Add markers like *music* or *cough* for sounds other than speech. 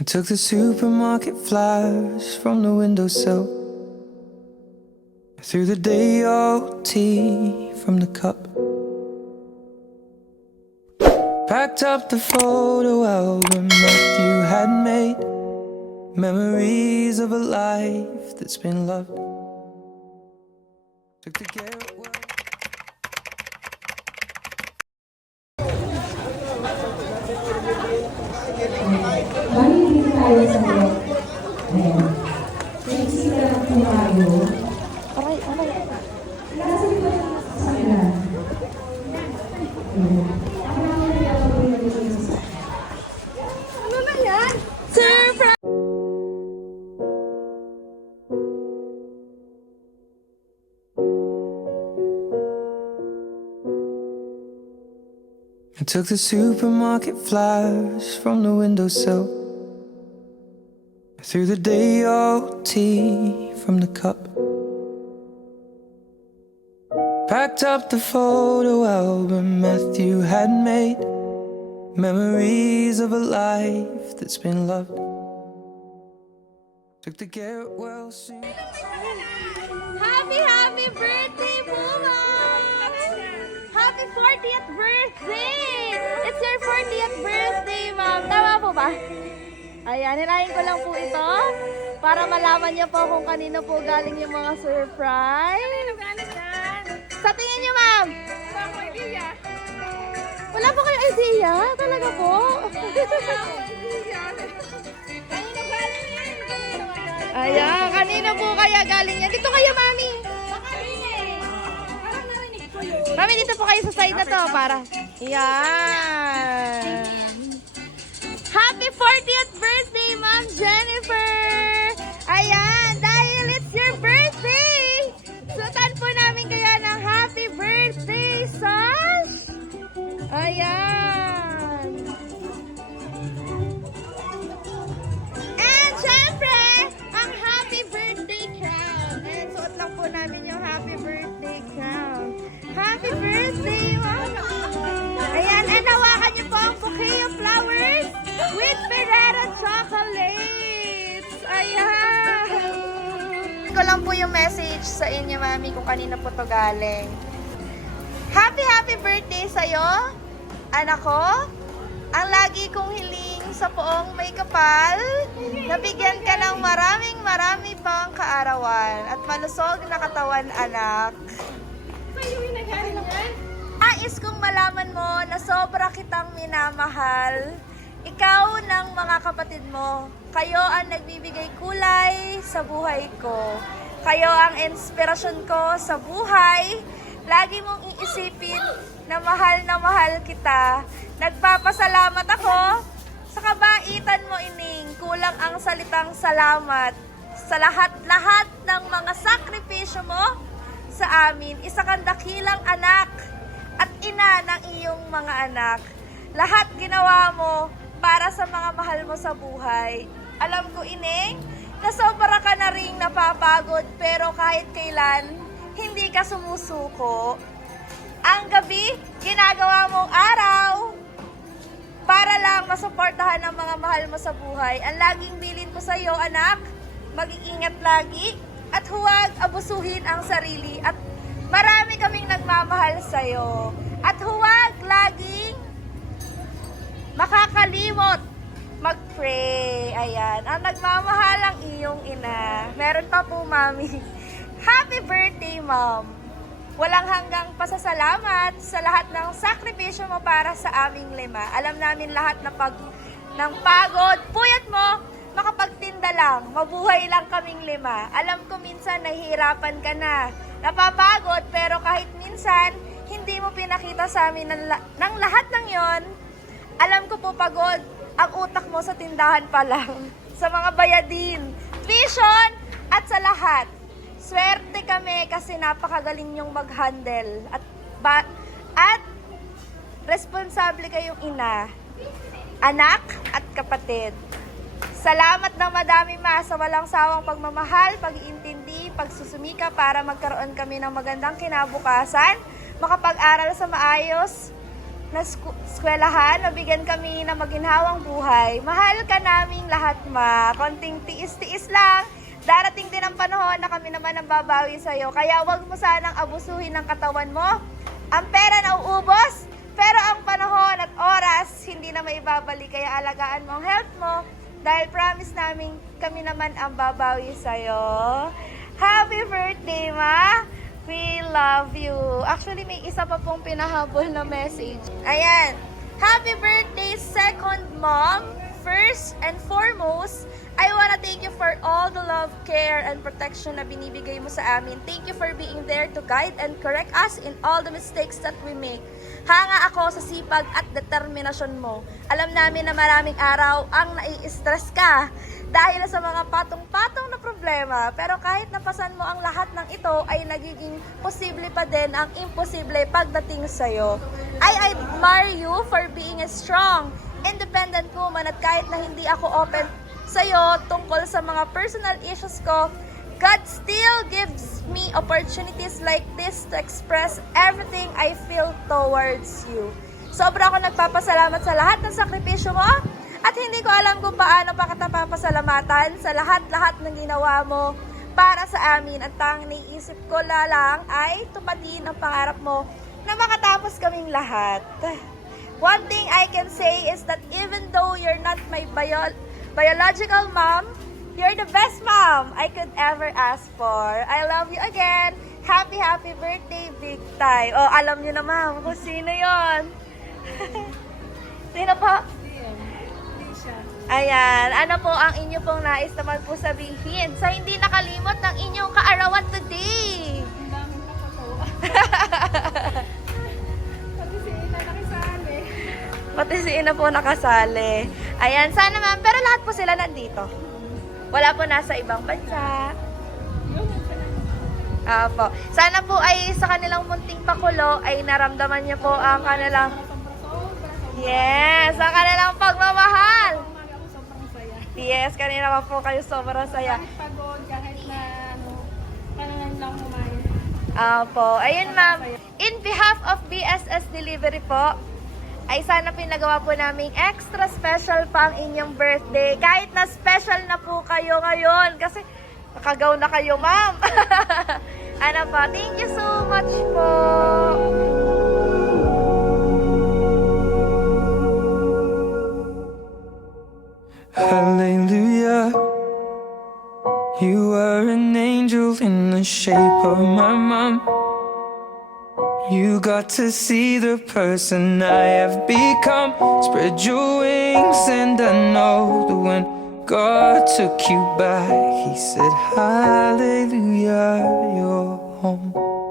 I took the supermarket flyers from the windowsill. I threw the day old tea from the cup. Packed up the photo album that you had made. Memories of a life that's been loved. Took the I took the supermarket flyers from the windowsill. Threw the day old tea from the cup. Packed up the photo album Matthew had made. Memories of a life that's been loved. Took the get well soon. Happy, happy birthday, Mama! Happy 40th birthday! It's your 40th birthday, Ma'am. Tama po ba? Ayan, nirahin ko lang po ito para malaman niyo po kung kanino po galing yung mga surprise. Kanino galing yan? Sa tingin niyo, Ma'am? Wala po idea. Wala po kayo idea? Talaga po? Kanino galing yan? Ayan, kanino po kaya galing yan? Dito kayo, Mami. Mami, dito po kayo sa side na to para... Yan. Lang po yung message sa inyo, Mami, kung kanino po to galing. Happy, happy birthday sa'yo, anak ko. Ang lagi kong hiling sa poong may kapal, nabigyan ka ng maraming marami pang kaarawan at malusog na katawan, anak. Ais kong malaman mo na sobra kitang minamahal. Ikaw ng mga kapatid mo. Kayo ang nagbibigay kulay sa buhay ko. Kayo ang inspirasyon ko sa buhay. Lagi mong iisipin na mahal na mahal kita. Nagpapasalamat ako sa kabaitan mo, Ining. Kulang ang salitang salamat sa lahat-lahat ng mga sakripisyo mo sa amin. Isa kang dakilang anak at ina ng iyong mga anak. Lahat ginawa mo para sa mga mahal mo sa buhay. Alam ko, Ineng, na sobra ka na rin napapagod pero kahit kailan, hindi ka sumusuko. Ang gabi, ginagawa mong araw para lang masuportahan ang mga mahal mo sa buhay. Ang laging bilin ko sa iyo, anak, mag-iingat lagi at huwag abusuhin ang sarili at marami kaming nagmamahal sa iyo. At huwag laging makakalimot mag-pray. Ayan. Ang nagmamahal ang iyong ina. Meron pa po, mami. *laughs* Happy birthday, mom. Walang hanggang pasasalamat sa lahat ng sakripisyo mo para sa aming lima. Alam namin lahat na pag ng pagod, puyat mo, makapagtinda lang, mabuhay lang kaming lima. Alam ko minsan nahihirapan ka na, napapagod, pero kahit minsan, hindi mo pinakita sa amin ng, ng lahat ng yon. Alam ko po pagod ang utak mo sa tindahan pa lang, sa mga bayadin, vision, at sa lahat. Swerte kami kasi napakagaling yung mag-handle at ba at responsable kayong ina, anak at kapatid. Salamat ng madami ma sa walang sawang pagmamahal, pag-iintindi, pagsusumika para magkaroon kami ng magandang kinabukasan, makapag-aral sa maayos, na eskwelahan, nabigyan kami na maginhawang buhay. Mahal ka naming lahat, ma. Konting tiis-tiis lang. Darating din ang panahon na kami naman ang babawi sa'yo. Kaya wag mo sanang abusuhin ng katawan mo. Ang pera na uubos, pero ang panahon at oras, hindi na maibabalik. Kaya alagaan mo ang health mo. Dahil promise namin kami naman ang babawi sa'yo. Happy birthday, ma! Love you. Actually, may isa pa pong pinahabol na message. Ayan. Happy birthday, second mom. First and foremost, I wanna thank you for all the love, care, and protection na binibigay mo sa amin. Thank you for being there to guide and correct us in all the mistakes that we make. Hanga ako sa sipag at determinasyon mo. Alam namin na maraming araw ang nai-stress ka dahil sa mga patong-patong na problema. Pero kahit napasan mo ang lahat ng ito, ay nagiging posible pa din ang imposible pagdating sa'yo. I admire you for being a strong, independent woman at kahit na hindi ako open sa'yo tungkol sa mga personal issues ko, God still gives me opportunities like this to express everything I feel towards you. Sobra ako nagpapasalamat sa lahat ng sakripisyo mo at hindi ko alam kung paano pa kita papasalamatan sa lahat-lahat ng ginawa mo para sa amin. At tanging naiisip ko la lang ay tupatin ang pangarap mo na makatapos kaming lahat. One thing I can say is that even though you're not my bio- biological mom, you're the best mom I could ever ask for. I love you again. Happy, happy birthday, Big Tay. Oh, alam niyo na, ma'am, kung sino yon. *laughs* sino po? Ayan, ano po ang inyo pong nais naman po sabihin sa hindi nakalimot ng inyong kaarawan today? Pati si Ina nakisali. Pati si Ina po nakasali. Ayan, sana ma'am. Pero lahat po sila nandito. Wala po nasa ibang bansa. Apo. Sana po ay sa kanilang munting pakulo ay naramdaman niyo po ang kanilang. Yes, ang kanilang pagmamahal. Yes, kanina pa po kayo sobrang saya. Kahit pagod, kahit na ano, lang. Apo. Ayun ma'am. In behalf of BSS Delivery po, ay sana pinagawa po naming extra special pa ang inyong birthday. Kahit na special na po kayo ngayon. Kasi nakagaw na kayo, ma'am. *laughs* ano po, thank you so much po. Hallelujah. You are an angel in the shape of my mom. You got to see the person I have become. Spread your wings, and I know that when God took you back, He said, Hallelujah, you're home.